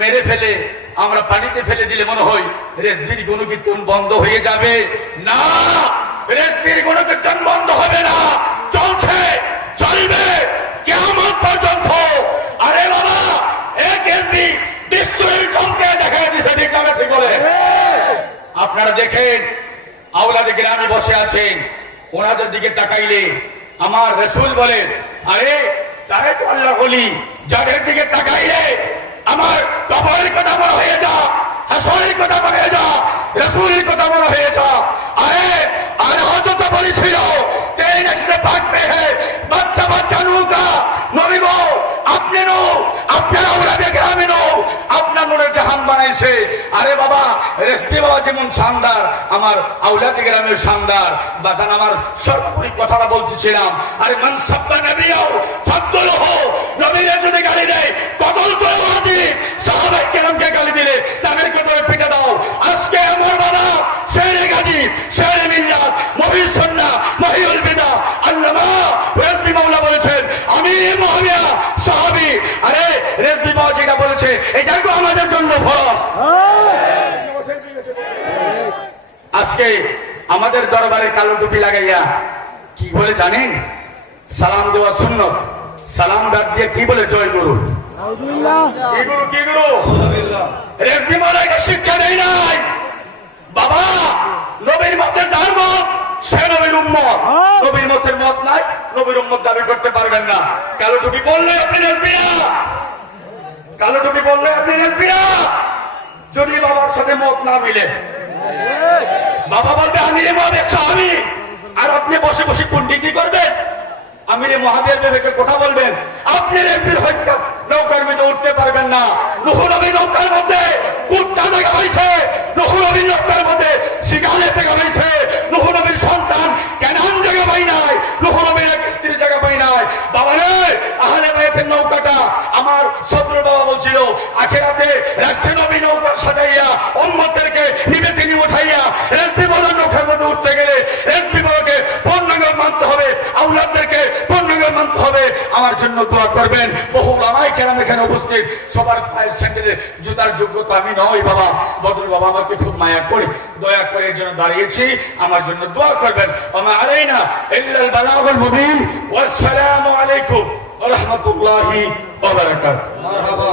মেরে ফেলে আমরা পানিতে ফেলে দিলে মনে হয় রেজবির গুণকীর্তন বন্ধ হয়ে যাবে। না, রেজবির গুণকীর্তন বন্ধ হবে না, চলছে, চলবে কিয়ামত পর্যন্ত। আরে বাবা, এক রেজবি বিশ্বই চমকে দেখা দিছে, ঠিক না ঠিক বলে? আপনারা দেখেন আওলাদে গ্রামে বসে আছেন, ওনাদের দিকে তাকাইলে আমার রাসূল বলেন, আরে তারাই তো আল্লাহ ওলি, যাদের দিকে তাকাইলে আমার কবরের কথা মনে হয়ে যা, হাসরের কথা মনে হয়ে যা, রাসূলের কথা মনে হয়ে যা। আরে আর হযরত বলেছিল তেরে নশরে পাক মে है বাচ্চা বাচ্চা নৌকা, নবী গো আপনি নো, আপনার আওলাদে গ্রামে নো, আপনার নূরের জাহান বানাইছে। আরে বাবা, রেজবি বাবা যেমন শানদার, আমার আওলাদে গ্রামের শানদার। বাজান আমার সর্বোপরি কথাটা বলতেছিলাম, আরে মান সাব্বা নবিয়াও ফাদলহু, নবীরা যদি গালি দেয় কতল করে ওয়াজিব, সাহাবায়ে কেরামকে গালি দিলে তাদের কতলে পিটা দাও। আজকে আমার বাবা শেরে গাজী, শেরে মিল্লাত, মুহিউস সুন্নাহ, মুহিউল বিদআহ আল্লামা রেজবি মাওলা বলেছেন আমি মুআবিয়া সাহাবী। আরে রেজবি বাবা যেটা বলেছে এটা তো আমাদের জন্য ফরজ। আজকে আমাদের দরবারে কালো টুপি লাগাইয়া কি বলে জানেন? সালাম দেওয়া সুন্নত, সালাম বাদ দিয়ে কি বলে? জয় গুরু। কি গুরু, কি গুরু? রেজবি মাওলাকে শিক্ষা দেয় নাই বাবা। নবীর মতে যার মত সে নবীর উম্মত, নবীর মতের মত নাই, নবীর উম্মত দাবি করতে পারবেন না। কালো টুপি বললে আপনি রেজবি না, কালো টুপি বললে আপনি রেজবি না। যদি বাবার সাথে মত না মিলে, বাবা বলবে আমিরে মহাবীর সাহাবী, আর আপনি বসে বসে কুন্ডি কি করবেন? আমিরে মহাবীর বিবেকে কথা বলবেন। আপনি রেজবির হত্যা নৌকার মধ্যে উঠতে পারবেন না। নূহ নবী নৌকার মধ্যে কুত্তা জায়গা পাইছে, নূহ নবীর নৌকার মধ্যে শিকালে জায়গা পাইছে, নূহ নবীর সন্তান কেনান জায়গা পাই নাই, নূহ নবীর এক স্ত্রীর জায়গা পাই নাই। বাবা রে, আহলে বাইতের নৌকাটা আমার সদর বাবা বলছিল আখিরাতে রাষ্ট্র নবী নৌকা সাজাইয়া উম্মতদেরকে নিবে তিনি উঠাইয়া রেজবি বাবার নৌকার মধ্যে উঠতে গেলে রেজবি বাবাকে পূর্ণাঙ্গ মানতে হবে, আওলাদদেরকে পূর্ণাঙ্গ মানতে হবে। আমার জন্য দোয়া করবেন। বহু উলামায়ে কেরাম এখানে উপস্থিত, সবার পায়ের স্যান্ডেলে জুতার যোগ্যতা আমি নই বাবা। বদর বাবা আমাকে খুব মায়া করে দয়া করে এর জন্য দাঁড়িয়েছি, আমার জন্য দোয়া করবেন। ওমা আলাইনা ইল্লাল বালাগুল মুবিন। ওয়াসসালামু আলাইকুম ওয়া রাহমাতুল্লাহি ওয়া বারাকাতুহু।